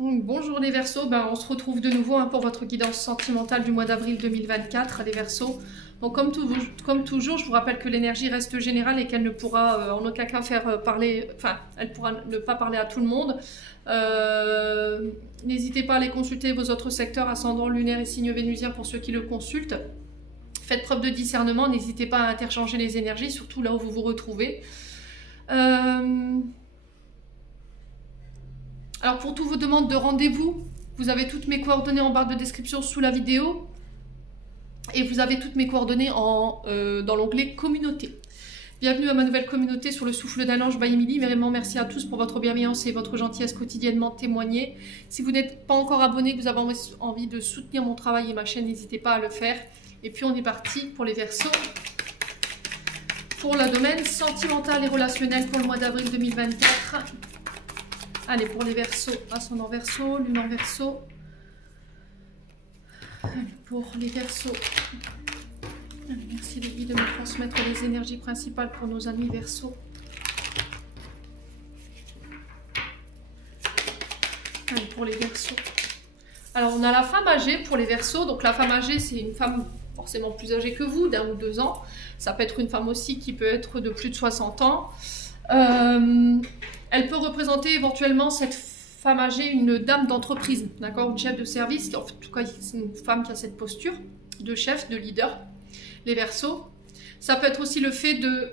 Bonjour les Verseaux, on se retrouve de nouveau pour votre guidance sentimentale du mois d'avril 2024, les Verseaux. Donc comme toujours, je vous rappelle que l'énergie reste générale et qu'elle ne pourra en aucun cas faire parler, elle pourra ne pas parler à tout le monde. N'hésitez pas à aller consulter vos autres secteurs, ascendant, lunaire et signe vénusien pour ceux qui le consultent. Faites preuve de discernement, n'hésitez pas à interchanger les énergies, surtout là où vous vous retrouvez. Alors pour toutes vos demandes de rendez-vous, vous avez toutes mes coordonnées en barre de description sous la vidéo. Et vous avez toutes mes coordonnées dans l'onglet communauté. Bienvenue à ma nouvelle communauté sur le souffle d'un ange by Emily. Vraiment merci à tous pour votre bienveillance et votre gentillesse quotidiennement témoignée. Si vous n'êtes pas encore abonné, que vous avez envie de soutenir mon travail et ma chaîne, n'hésitez pas à le faire. Et puis on est parti pour les Verseaux. Pour le domaine sentimental et relationnel pour le mois d'avril 2024. Allez, pour les Verseaux, ascendant Verseau, lune en Verseau. Allez, pour les Verseaux. Allez, merci les guides de me transmettre les énergies principales pour nos amis Verseaux. Allez, pour les Verseaux. Alors, on a la femme âgée pour les Verseaux. Donc, la femme âgée, c'est une femme forcément plus âgée que vous, d'1 ou 2 ans. Ça peut être une femme aussi qui peut être de plus de 60 ans. Elle peut représenter éventuellement, cette femme âgée, une dame d'entreprise, d'accord, une chef de service, en tout cas c'est une femme qui a cette posture de chef, de leader, les Verseaux. Ça peut être aussi le fait de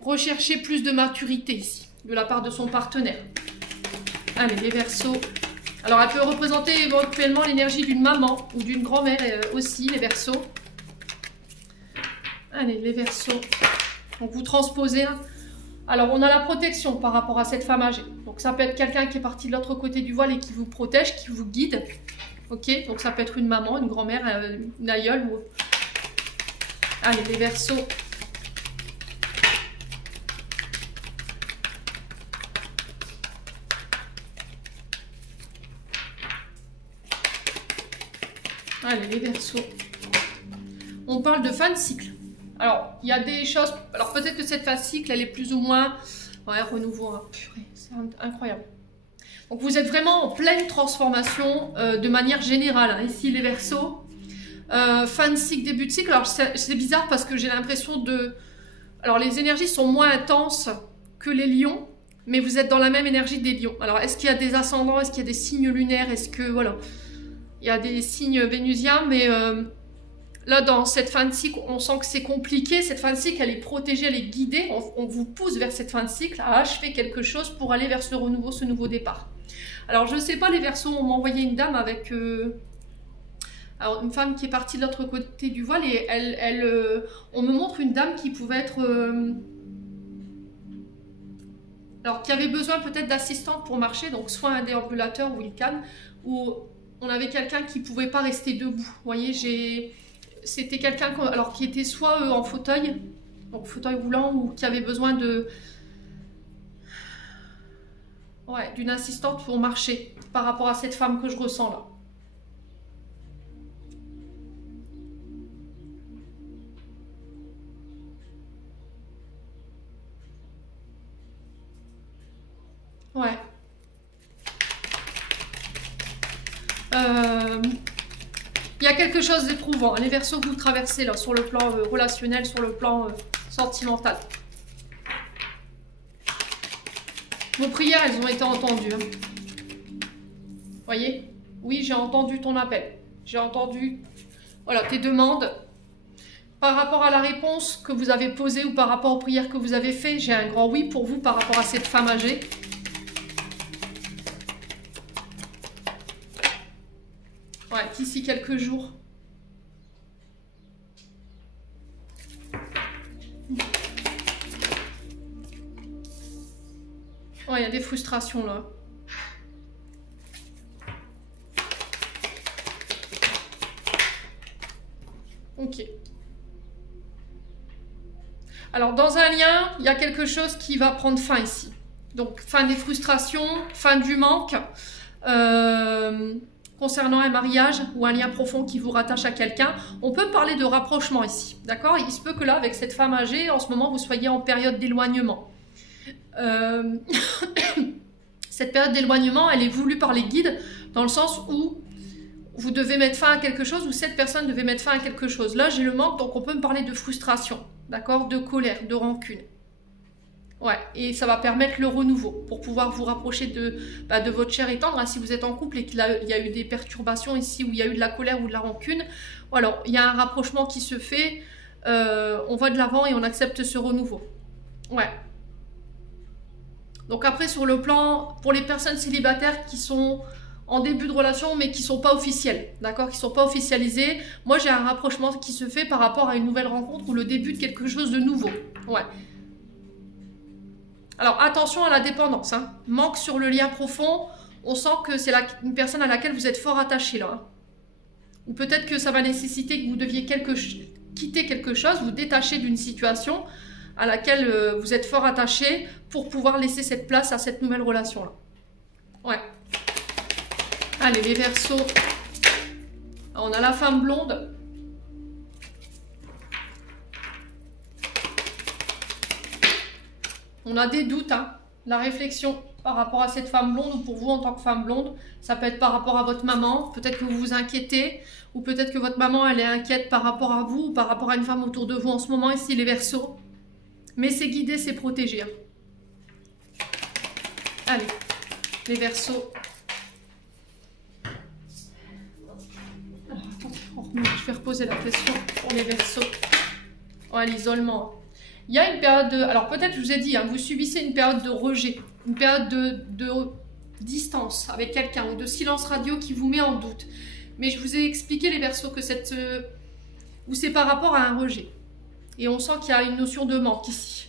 rechercher plus de maturité ici, de la part de son partenaire. Allez, les Verseaux. Alors elle peut représenter éventuellement l'énergie d'une maman ou d'une grand-mère aussi, les Verseaux. Allez, les Verseaux. Donc vous transposez. Alors, on a la protection par rapport à cette femme âgée. Donc, ça peut être quelqu'un qui est parti de l'autre côté du voile et qui vous protège, qui vous guide. Ok, donc ça peut être une maman, une grand-mère, une aïeule. Ou... Allez, les Verseaux. Allez, les Verseaux. On parle de fin de cycle. Alors, il y a des choses... Alors, peut-être que cette phase cycle, elle est plus ou moins... Ouais, renouveau, hein. Purée, c'est incroyable. Donc, vous êtes vraiment en pleine transformation de manière générale. Hein. Ici, les Verseaux. Fin de cycle, début de cycle. Alors, c'est bizarre parce que j'ai l'impression de... Alors, les énergies sont moins intenses que les lions, mais vous êtes dans la même énergie des lions. Alors, est-ce qu'il y a des ascendants? Est-ce qu'il y a des signes lunaires? Est-ce que... Voilà. Il y a des signes vénusiens, mais... Là, dans cette fin de cycle, on sent que c'est compliqué. Cette fin de cycle, elle est protégée, elle est guidée. On vous pousse vers cette fin de cycle à achever quelque chose pour aller vers ce renouveau, ce nouveau départ. Alors, je ne sais pas, les Verseaux, on m'a envoyé une dame avec... alors, une femme qui est partie de l'autre côté du voile et on me montre une dame qui pouvait être... alors, qui avait besoin peut-être d'assistante pour marcher, donc soit un déambulateur ou une canne, ou on avait quelqu'un qui ne pouvait pas rester debout. Vous voyez, c'était quelqu'un qui était soit en fauteuil, donc fauteuil roulant, ou qui avait besoin d'une assistante pour marcher par rapport à cette femme que je ressens là. Ouais. Il y a quelque chose d'éprouvant. Les Verseaux que vous traversez là, sur le plan relationnel, sur le plan sentimental. Vos prières, elles ont été entendues. Hein. Voyez? Oui, j'ai entendu ton appel. J'ai entendu tes demandes. Par rapport à la réponse que vous avez posée ou par rapport aux prières que vous avez faites, j'ai un grand oui pour vous par rapport à cette femme âgée. Ouais, d'ici quelques jours. Ouais, il y a des frustrations là. Ok. Alors, dans un lien, il y a quelque chose qui va prendre fin ici. Donc, fin des frustrations, fin du manque. Concernant un mariage ou un lien profond qui vous rattache à quelqu'un, on peut parler de rapprochement ici, d'accord? Il se peut que là, avec cette femme âgée, en ce moment, vous soyez en période d'éloignement. Cette période d'éloignement, elle est voulue par les guides dans le sens où vous devez mettre fin à quelque chose ou cette personne devait mettre fin à quelque chose. Là, j'ai le manque, donc on peut me parler de frustration, d'accord, de colère, de rancune. Ouais, et ça va permettre le renouveau pour pouvoir vous rapprocher de votre cher et tendre. Hein, si vous êtes en couple et qu'il y a eu des perturbations ici où il y a eu de la colère ou de la rancune, alors il y a un rapprochement qui se fait, on va de l'avant et on accepte ce renouveau. Ouais. Donc après, sur le plan, pour les personnes célibataires qui sont en début de relation mais qui ne sont pas officielles, d'accord, qui ne sont pas officialisées, moi j'ai un rapprochement qui se fait par rapport à une nouvelle rencontre ou le début de quelque chose de nouveau. Ouais. Alors attention à la dépendance, hein. Manque sur le lien profond, on sent que c'est une personne à laquelle vous êtes fort attaché là. Hein. Ou peut-être que ça va nécessiter que vous deviez quitter quelque chose, vous détacher d'une situation à laquelle vous êtes fort attaché pour pouvoir laisser cette place à cette nouvelle relation là. Ouais. Allez, les Verseaux. On a la femme blonde. On a des doutes, hein. La réflexion par rapport à cette femme blonde ou pour vous en tant que femme blonde, ça peut être par rapport à votre maman, peut-être que vous vous inquiétez ou peut-être que votre maman elle est inquiète par rapport à vous ou par rapport à une femme autour de vous en ce moment ici les Verseaux. Mais c'est guidé, c'est protégé. Hein. Allez, les Verseaux. Alors, attendez, je vais reposer la question pour les Verseaux. Ouais, l'isolement. Il y a une période de... Alors peut-être, je vous ai dit, hein, vous subissez une période de rejet, une période de distance avec quelqu'un ou de silence radio qui vous met en doute. Mais je vous ai expliqué, les Verseaux, que ou c'est par rapport à un rejet. Et on sent qu'il y a une notion de manque ici.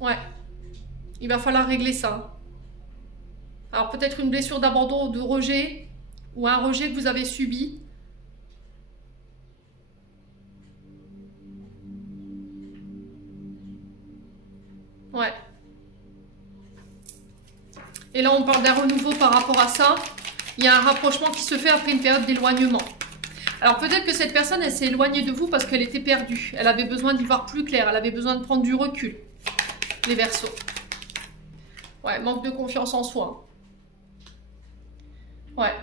Ouais. Il va falloir régler ça. Alors peut-être une blessure d'abandon ou de rejet, ou un rejet que vous avez subi. Ouais. Et là, on parle d'un renouveau par rapport à ça. Il y a un rapprochement qui se fait après une période d'éloignement. Alors peut-être que cette personne, elle s'est éloignée de vous parce qu'elle était perdue. Elle avait besoin d'y voir plus clair. Elle avait besoin de prendre du recul. Les Verseaux. Ouais, manque de confiance en soi. Ouais.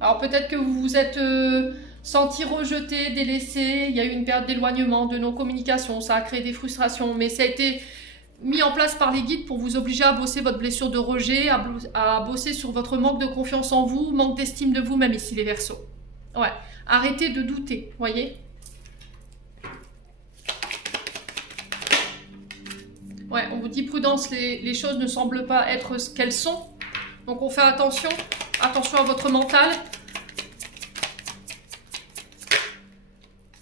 Alors peut-être que vous vous êtes senti rejeté, délaissé. Il y a eu une période d'éloignement, de non-communication. Ça a créé des frustrations. Mais ça a été mis en place par les guides pour vous obliger à bosser votre blessure de rejet, à bosser sur votre manque de confiance en vous, manque d'estime de vous-même ici, les Verseaux. Ouais. Arrêtez de douter, voyez. Ouais, on vous dit prudence, les choses ne semblent pas être ce qu'elles sont. Donc on fait attention. Attention à votre mental.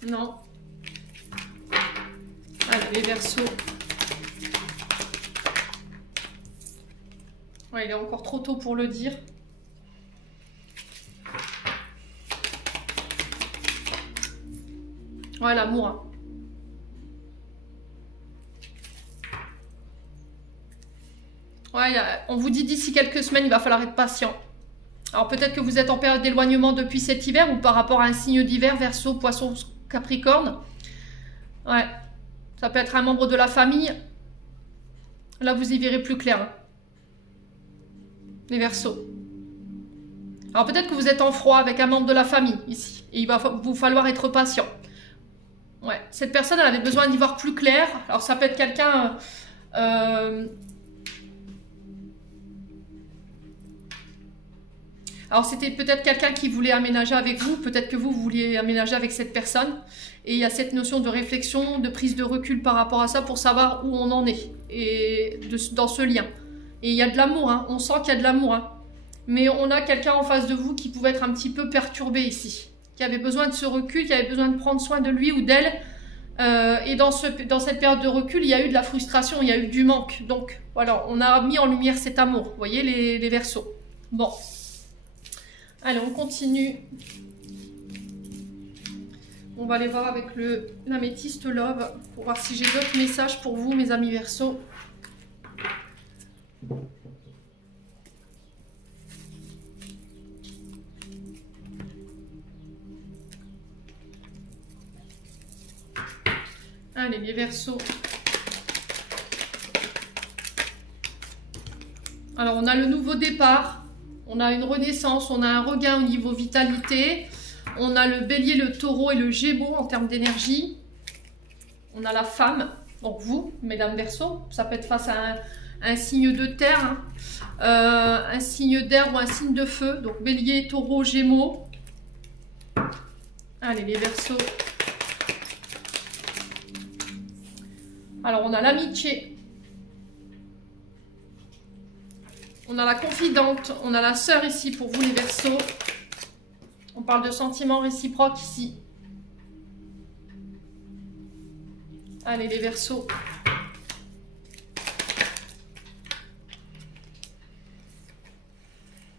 Non. Allez, les Verseaux. Ouais, il est encore trop tôt pour le dire. Ouais, l'amour. Hein. Ouais, on vous dit d'ici quelques semaines, il va falloir être patient. Alors peut-être que vous êtes en période d'éloignement depuis cet hiver ou par rapport à un signe d'hiver, Verseau, Poisson, Capricorne. Ouais, ça peut être un membre de la famille. Là, vous y verrez plus clair. Hein. Les Verseaux. Alors peut-être que vous êtes en froid avec un membre de la famille ici. Et il va vous falloir être patient. Ouais, cette personne, elle avait besoin d'y voir plus clair. Alors ça peut être quelqu'un... Alors c'était peut-être quelqu'un qui voulait aménager avec vous, peut-être que vous vouliez aménager avec cette personne. Et il y a cette notion de réflexion, de prise de recul par rapport à ça pour savoir où on en est et dans ce lien. Et il y a de l'amour, hein. On sent qu'il y a de l'amour. Hein. Mais on a quelqu'un en face de vous qui pouvait être un petit peu perturbé ici. Qui avait besoin de ce recul, qui avait besoin de prendre soin de lui ou d'elle. Et dans cette période de recul, il y a eu de la frustration, il y a eu du manque. Donc voilà, on a mis en lumière cet amour. Vous voyez les Verseaux. Bon. Allez, on continue. On va aller voir avec l'améthyste Love pour voir si j'ai d'autres messages pour vous, mes amis Verseaux. Allez, les Verseaux. Alors, on a le nouveau départ, on a une renaissance, on a un regain au niveau vitalité, on a le bélier, le taureau et le gémeaux en termes d'énergie. On a la femme, donc vous, mesdames Verseau, ça peut être face à un signe de terre, hein, un signe d'air ou un signe de feu. Donc bélier, taureau, gémeaux. Allez, les Verseaux. Alors, on a l'amitié. On a la confidente. On a la sœur ici pour vous, les Verseaux. On parle de sentiments réciproques ici. Allez, les Verseaux.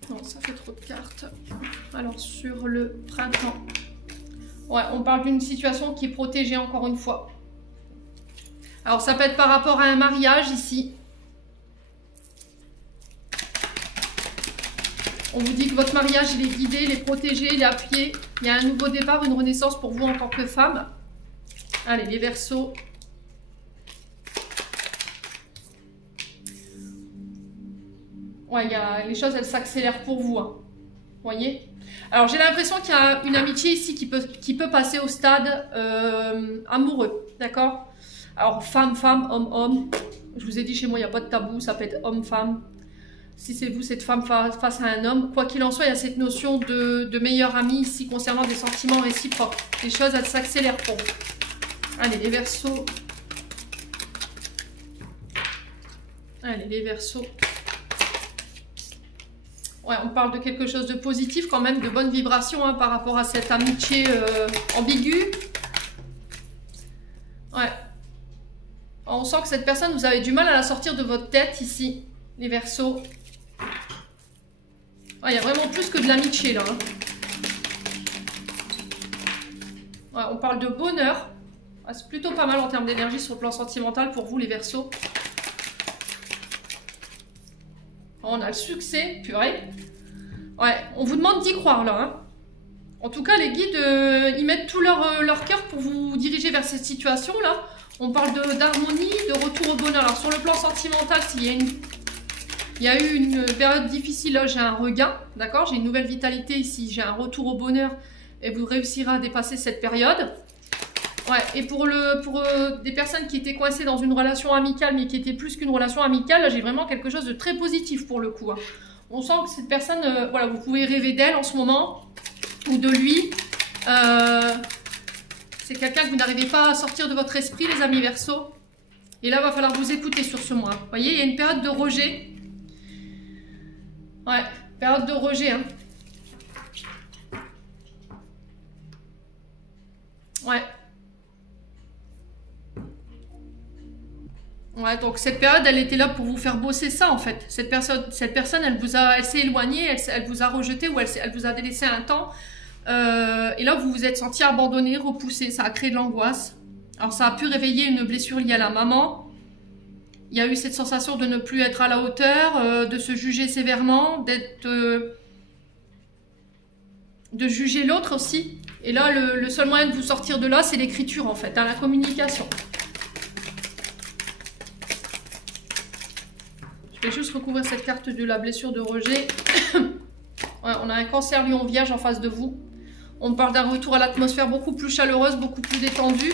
Non, ça fait trop de cartes. Alors, sur le printemps. Ouais, on parle d'une situation qui est protégée encore une fois. Alors, ça peut être par rapport à un mariage ici. On vous dit que votre mariage, il est guidé, il est protégé, il est appuyé. Il y a un nouveau départ, une renaissance pour vous en tant que femme. Allez, les Verseaux. Ouais, les choses, elles s'accélèrent pour vous. Hein. Vous voyez? Alors, j'ai l'impression qu'il y a une amitié ici qui peut passer au stade amoureux. D'accord? Alors, femme, femme, homme, homme. Je vous ai dit, chez moi, il n'y a pas de tabou. Ça peut être homme, femme. Si c'est vous, cette femme face à un homme. Quoi qu'il en soit, il y a cette notion de meilleur ami ici concernant des sentiments réciproques. Les choses, elles s'accélèrent pour vous. Allez, les Verseaux. Allez, les Verseaux. Ouais, on parle de quelque chose de positif quand même, de bonne vibration hein, par rapport à cette amitié ambiguë. Ouais. On sent que cette personne, vous avez du mal à la sortir de votre tête ici, les Verseaux. Ouais, il y a vraiment plus que de l'amitié là. Hein. Ouais, on parle de bonheur. Ouais, c'est plutôt pas mal en termes d'énergie sur le plan sentimental pour vous, les Verseaux. On a le succès, purée. Ouais, on vous demande d'y croire là. Hein. En tout cas, les guides, ils mettent tout leur cœur pour vous diriger vers cette situation là. On parle d'harmonie, de retour au bonheur. Alors sur le plan sentimental, s'il y a eu une période difficile, là j'ai un regain, d'accord? J'ai une nouvelle vitalité ici, j'ai un retour au bonheur et vous réussirez à dépasser cette période. Ouais, et pour des personnes qui étaient coincées dans une relation amicale, mais qui était plus qu'une relation amicale, là j'ai vraiment quelque chose de très positif pour le coup. Hein. On sent que cette personne, voilà, vous pouvez rêver d'elle en ce moment, ou de lui. C'est quelqu'un que vous n'arrivez pas à sortir de votre esprit, les amis Verseaux. Et là, il va falloir vous écouter sur ce mois. Vous voyez, il y a une période de rejet. Ouais, période de rejet. Hein. Ouais. Ouais, donc cette période, elle était là pour vous faire bosser ça, en fait. Cette personne, elle s'est éloignée, elle vous a rejeté ou elle vous a délaissé un temps. Et là, vous vous êtes senti abandonné, repoussé. Ça a créé de l'angoisse. Alors, ça a pu réveiller une blessure liée à la maman. Il y a eu cette sensation de ne plus être à la hauteur, de se juger sévèrement, de juger l'autre aussi. Et là, le seul moyen de vous sortir de là, c'est l'écriture, en fait, hein, la communication. Je vais juste recouvrir cette carte de la blessure de rejet. Ouais, on a un cancer lion vierge en face de vous. On parle d'un retour à l'atmosphère beaucoup plus chaleureuse, beaucoup plus détendue.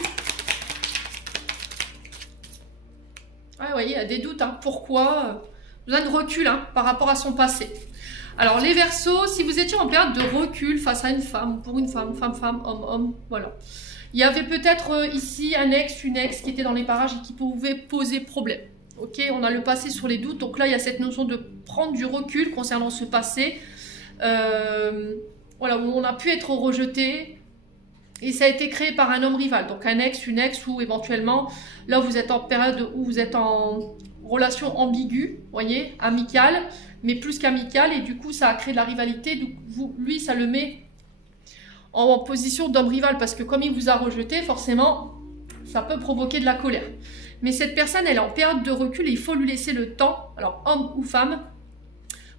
Ouais, vous voyez, il y a des doutes. Hein. Pourquoi? Besoin de recul hein, par rapport à son passé. Alors, les Verseaux, si vous étiez en période de recul face à une femme, pour une femme, femme, homme, homme, voilà. Il y avait peut-être ici un ex, une ex qui était dans les parages et qui pouvait poser problème. Ok, on a le passé sur les doutes. Donc là, il y a cette notion de prendre du recul concernant ce passé. Voilà, où on a pu être rejeté. Et ça a été créé par un homme rival. Donc un ex, une ex, ou éventuellement, là, vous êtes en période où vous êtes en relation ambiguë, vous voyez, amicale, mais plus qu'amicale. Et du coup, ça a créé de la rivalité. Donc lui, ça le met en position d'homme rival. Parce que comme il vous a rejeté, forcément, ça peut provoquer de la colère. Mais cette personne, elle est en période de recul et il faut lui laisser le temps, alors homme ou femme,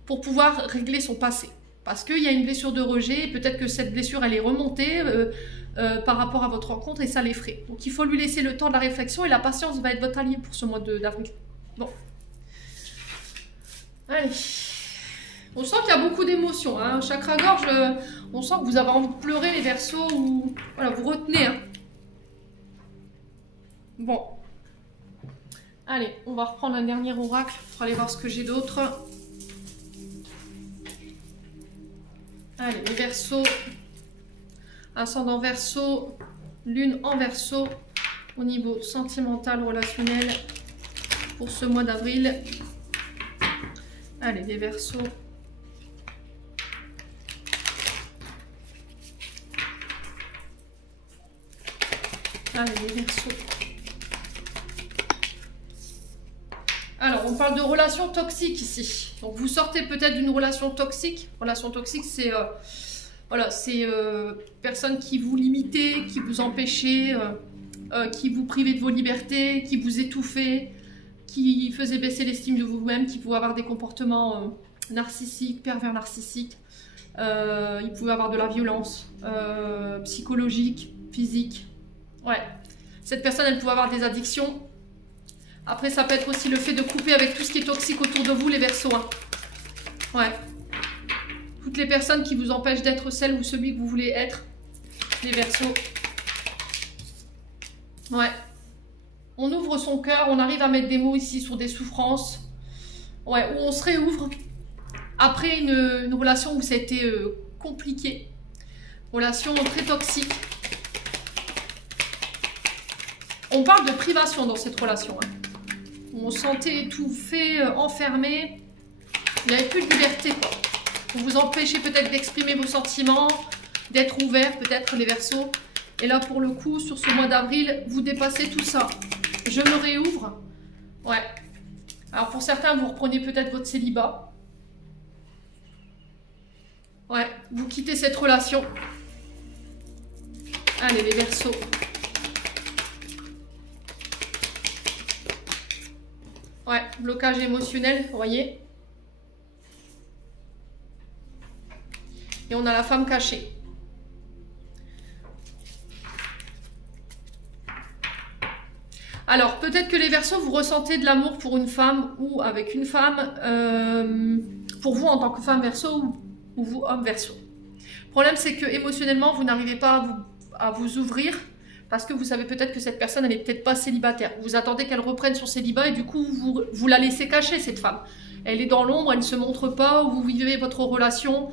pour pouvoir régler son passé. Parce qu'il y a une blessure de rejet, peut-être que cette blessure, elle est remontée par rapport à votre rencontre et ça l'effraie. Donc il faut lui laisser le temps de la réflexion et la patience va être votre allié pour ce mois d'avril. Bon. Allez. On sent qu'il y a beaucoup d'émotions. Hein. Chakra-gorge, on sent que vous avez envie de pleurer les Verseaux ou voilà, vous retenez. Hein. Bon. Allez, on va reprendre un dernier oracle pour aller voir ce que j'ai d'autre. Allez, les Verseaux. Ascendant Verseau, Lune en Verseau au niveau sentimental, relationnel pour ce mois d'avril. Allez, les Verseaux. Allez, les Verseaux. Alors, on parle de relations toxiques ici. Donc, vous sortez peut-être d'une relation toxique. Relation toxique, c'est voilà, c'est personnes qui vous limitaient, qui vous empêchaient, qui vous privaient de vos libertés, qui vous étouffaient, qui faisaient baisser l'estime de vous-même, qui pouvaient avoir des comportements narcissiques, pervers narcissiques. Ils pouvaient avoir de la violence psychologique, physique. Ouais. Cette personne, elle pouvait avoir des addictions. Après, ça peut être aussi le fait de couper avec tout ce qui est toxique autour de vous, les Verseaux. Hein. Ouais. Toutes les personnes qui vous empêchent d'être celle ou celui que vous voulez être, les Verseaux. Ouais. On ouvre son cœur, on arrive à mettre des mots ici sur des souffrances. Ouais, où on se réouvre. Après une relation où ça a été compliqué. Relation très toxique. On parle de privation dans cette relation. Hein. On se sentait étouffé, enfermé. Il n'y avait plus de liberté, quoi. On vous empêchait peut-être d'exprimer vos sentiments, d'être ouvert, peut-être, les Verseaux. Et là, pour le coup, sur ce mois d'avril, vous dépassez tout ça. Je me réouvre. Ouais. Alors, pour certains, vous reprenez peut-être votre célibat. Ouais. Vous quittez cette relation. Allez, les Verseaux. Ouais, blocage émotionnel, vous voyez. Et on a la femme cachée. Alors, peut-être que les Verseaux, vous ressentez de l'amour pour une femme ou avec une femme, pour vous en tant que femme Verseau ou vous, homme Verseau. Le problème, c'est que émotionnellement, vous n'arrivez pas à vous ouvrir parce que vous savez peut-être que cette personne, elle n'est peut-être pas célibataire. Vous attendez qu'elle reprenne son célibat et du coup, vous la laissez cacher, cette femme. Elle est dans l'ombre, elle ne se montre pas, ou vous vivez votre relation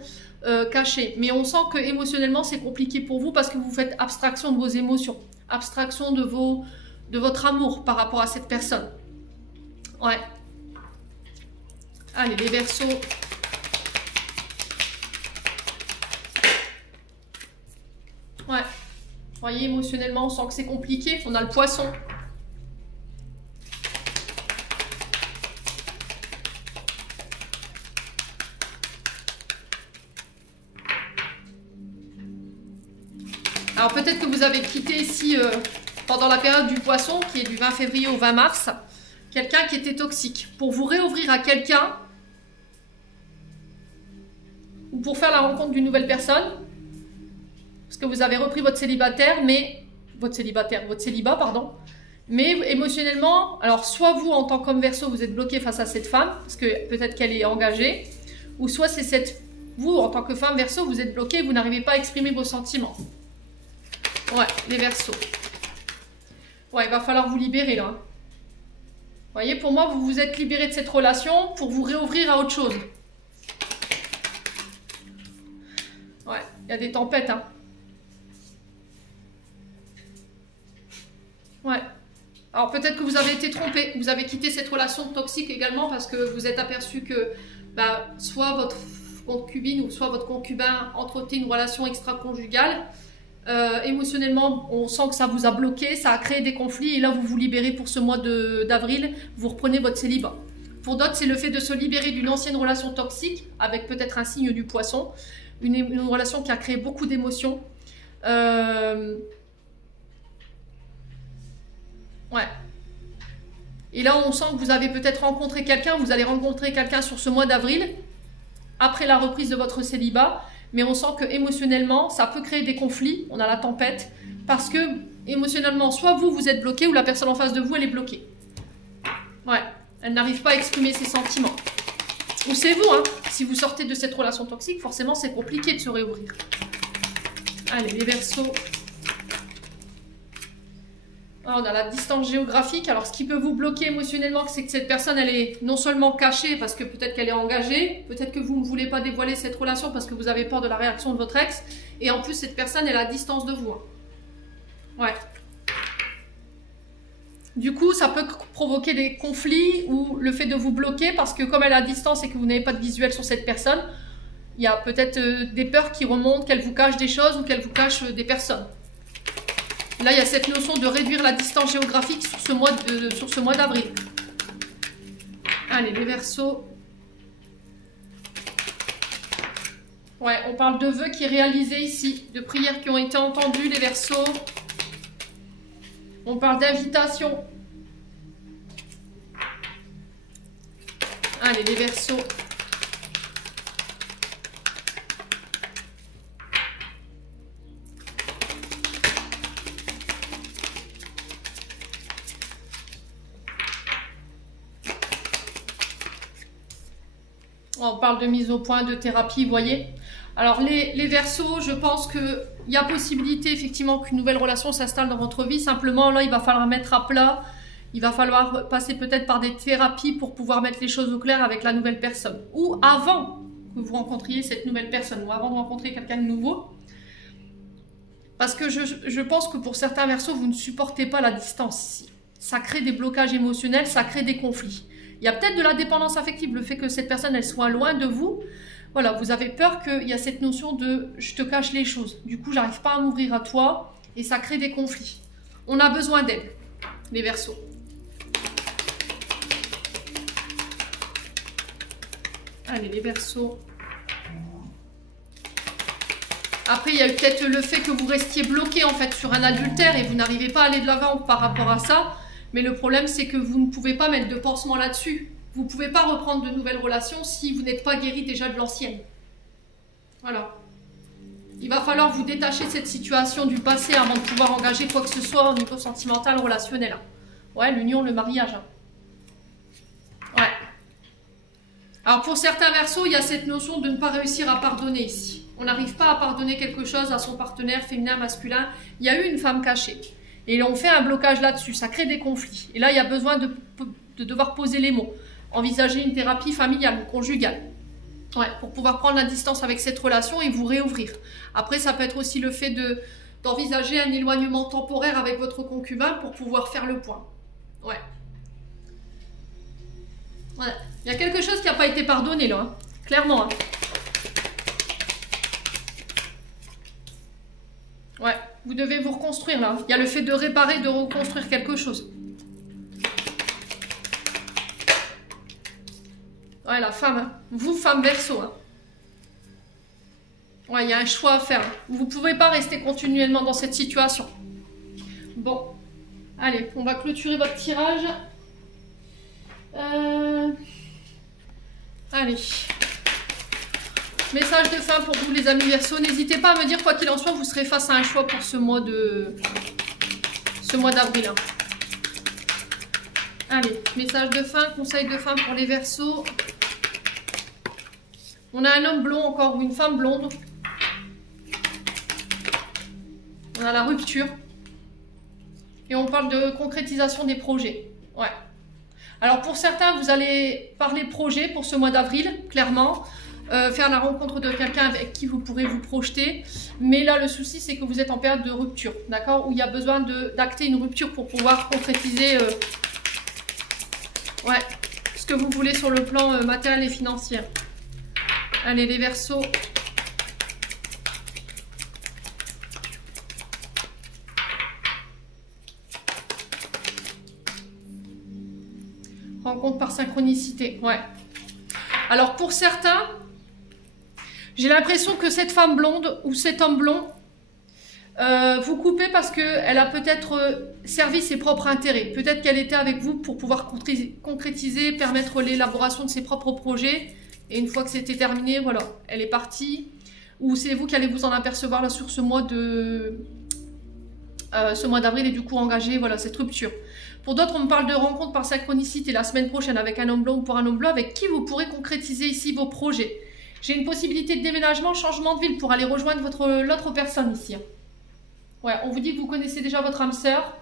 cachée. Mais on sent que émotionnellement, c'est compliqué pour vous parce que vous faites abstraction de vos émotions, abstraction de votre amour par rapport à cette personne. Ouais. Allez, les Verseaux. Ouais. Vous voyez, émotionnellement, on sent que c'est compliqué. On a le Poisson. Alors peut-être que vous avez quitté ici, pendant la période du Poisson, qui est du 20 février au 20 mars, quelqu'un qui était toxique. Pour vous réouvrir à quelqu'un, ou pour faire la rencontre d'une nouvelle personne, parce que vous avez repris votre célibat, pardon. Mais émotionnellement, alors soit vous, en tant qu'homme Verseau, vous êtes bloqué face à cette femme, parce que peut-être qu'elle est engagée, ou soit c'est vous, en tant que femme Verseau, vous êtes bloqué, vous n'arrivez pas à exprimer vos sentiments. Ouais, les Verseaux. Ouais, il va falloir vous libérer, là. Vous voyez, pour moi, vous vous êtes libéré de cette relation pour vous réouvrir à autre chose. Ouais, il y a des tempêtes, hein. Ouais. Alors peut-être que vous avez été trompé, vous avez quitté cette relation toxique également parce que vous êtes aperçu que soit votre concubine ou soit votre concubin entretenait une relation extra-conjugale. Émotionnellement, on sent que ça vous a bloqué, ça a créé des conflits et là vous vous libérez pour ce mois d'avril, vous reprenez votre célibat. Pour d'autres, c'est le fait de se libérer d'une ancienne relation toxique avec peut-être un signe du Poisson, une relation qui a créé beaucoup d'émotions. Ouais. Et là, on sent que vous avez peut-être rencontré quelqu'un, vous allez rencontrer quelqu'un sur ce mois d'avril, après la reprise de votre célibat, mais on sent que émotionnellement, ça peut créer des conflits, on a la tempête, parce que émotionnellement, soit vous êtes bloqué, ou la personne en face de vous, elle est bloquée. Ouais, elle n'arrive pas à exprimer ses sentiments. Ou c'est vous, hein. Si vous sortez de cette relation toxique, forcément, c'est compliqué de se réouvrir. Allez, les Verseaux. On a la distance géographique. Alors, ce qui peut vous bloquer émotionnellement, c'est que cette personne, elle est non seulement cachée parce que peut-être qu'elle est engagée, peut-être que vous ne voulez pas dévoiler cette relation parce que vous avez peur de la réaction de votre ex, et en plus, cette personne est à distance de vous. Ouais. Du coup, ça peut provoquer des conflits ou le fait de vous bloquer parce que comme elle est à distance et que vous n'avez pas de visuel sur cette personne, il y a peut-être des peurs qui remontent, qu'elle vous cache des choses ou qu'elle vous cache des personnes. Là, il y a cette notion de réduire la distance géographique sur ce mois d'avril. Allez, les Verseaux. Ouais, on parle de vœux qui est réalisé ici, de prières qui ont été entendues, les Verseaux. On parle d'invitation. Allez, les Verseaux. On parle de mise au point, de thérapie, vous voyez. Alors, les Verseaux, je pense qu'il y a possibilité, effectivement, qu'une nouvelle relation s'installe dans votre vie. Simplement, là, il va falloir mettre à plat. Il va falloir passer peut-être par des thérapies pour pouvoir mettre les choses au clair avec la nouvelle personne. Ou avant que vous rencontriez cette nouvelle personne, ou avant de rencontrer quelqu'un de nouveau. Parce que je pense que pour certains Verseaux, vous ne supportez pas la distance ici. Ça crée des blocages émotionnels, ça crée des conflits. Il y a peut-être de la dépendance affective, le fait que cette personne, elle soit loin de vous. Voilà, vous avez peur qu'il y a cette notion de « je te cache les choses ». Du coup, j'arrive pas à m'ouvrir à toi et ça crée des conflits. On a besoin d'aide, les Verseaux. Allez, les Verseaux. Après, il y a peut-être le fait que vous restiez bloqué en fait sur un adultère et vous n'arrivez pas à aller de l'avant par rapport à ça. Mais le problème, c'est que vous ne pouvez pas mettre de pansement là-dessus. Vous ne pouvez pas reprendre de nouvelles relations si vous n'êtes pas guéri déjà de l'ancienne. Voilà. Il va falloir vous détacher de cette situation du passé avant de pouvoir engager quoi que ce soit au niveau sentimental, relationnel. Ouais, l'union, le mariage. Ouais. Alors pour certains Verseaux, il y a cette notion de ne pas réussir à pardonner ici. On n'arrive pas à pardonner quelque chose à son partenaire féminin, masculin. Il y a eu une femme cachée. Et on fait un blocage là-dessus, ça crée des conflits. Et là, il y a besoin de devoir poser les mots. Envisager une thérapie familiale ou conjugale. Ouais, pour pouvoir prendre la distance avec cette relation et vous réouvrir. Après, ça peut être aussi le fait d'envisager un éloignement temporaire avec votre concubin pour pouvoir faire le point. Ouais. Voilà. Il y a quelque chose qui n'a pas été pardonné là, hein. Clairement. Hein. Ouais, vous devez vous reconstruire là. Il y a le fait de réparer, de reconstruire quelque chose. Ouais, la femme. Hein. Vous, femme Verseau. Hein. Ouais, il y a un choix à faire. Vous ne pouvez pas rester continuellement dans cette situation. Bon. Allez, on va clôturer votre tirage. Allez. Message de fin pour vous les amis Verseau. N'hésitez pas à me dire quoi qu'il en soit, vous serez face à un choix pour ce mois d'avril. Hein. Allez, message de fin, conseil de fin pour les Verseaux. On a un homme blond encore ou une femme blonde. On a la rupture. Et on parle de concrétisation des projets. Ouais. Alors pour certains, vous allez parler projet pour ce mois d'avril, clairement. Faire la rencontre de quelqu'un avec qui vous pourrez vous projeter. Mais là, le souci, c'est que vous êtes en période de rupture, d'accord? Où il y a besoin d'acter une rupture pour pouvoir concrétiser ouais, ce que vous voulez sur le plan matériel et financier. Allez, les Verseaux. Rencontre par synchronicité, ouais. Alors, pour certains... J'ai l'impression que cette femme blonde ou cet homme blond, vous coupez parce qu'elle a peut-être servi ses propres intérêts. Peut-être qu'elle était avec vous pour pouvoir concrétiser, permettre l'élaboration de ses propres projets. Et une fois que c'était terminé, voilà, elle est partie. Ou c'est vous qui allez vous en apercevoir là sur ce mois d'avril et du coup engager voilà, cette rupture. Pour d'autres, on me parle de rencontre par synchronicité la semaine prochaine avec un homme blanc ou pour un homme blanc avec qui vous pourrez concrétiser ici vos projets. J'ai une possibilité de déménagement, changement de ville pour aller rejoindre l'autre personne ici. Ouais, on vous dit que vous connaissez déjà votre âme sœur.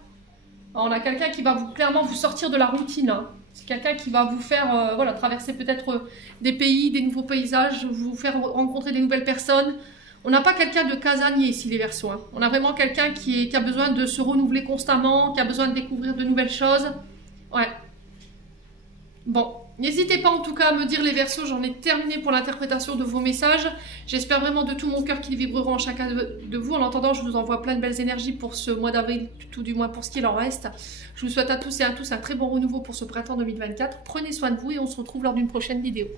On a quelqu'un qui va clairement vous sortir de la routine. Hein. C'est quelqu'un qui va vous faire voilà, traverser peut-être des pays, des nouveaux paysages, vous faire rencontrer des nouvelles personnes. On n'a pas quelqu'un de casanier ici, les Verseaux. Hein. On a vraiment quelqu'un qui a besoin de se renouveler constamment, qui a besoin de découvrir de nouvelles choses. Ouais. Bon, n'hésitez pas en tout cas à me dire, les Verseaux, j'en ai terminé pour l'interprétation de vos messages. J'espère vraiment de tout mon cœur qu'ils vibreront en chacun de vous. En attendant, je vous envoie plein de belles énergies pour ce mois d'avril, tout du moins pour ce qu'il en reste. Je vous souhaite à tous et à tous un très bon renouveau pour ce printemps 2024. Prenez soin de vous et on se retrouve lors d'une prochaine vidéo.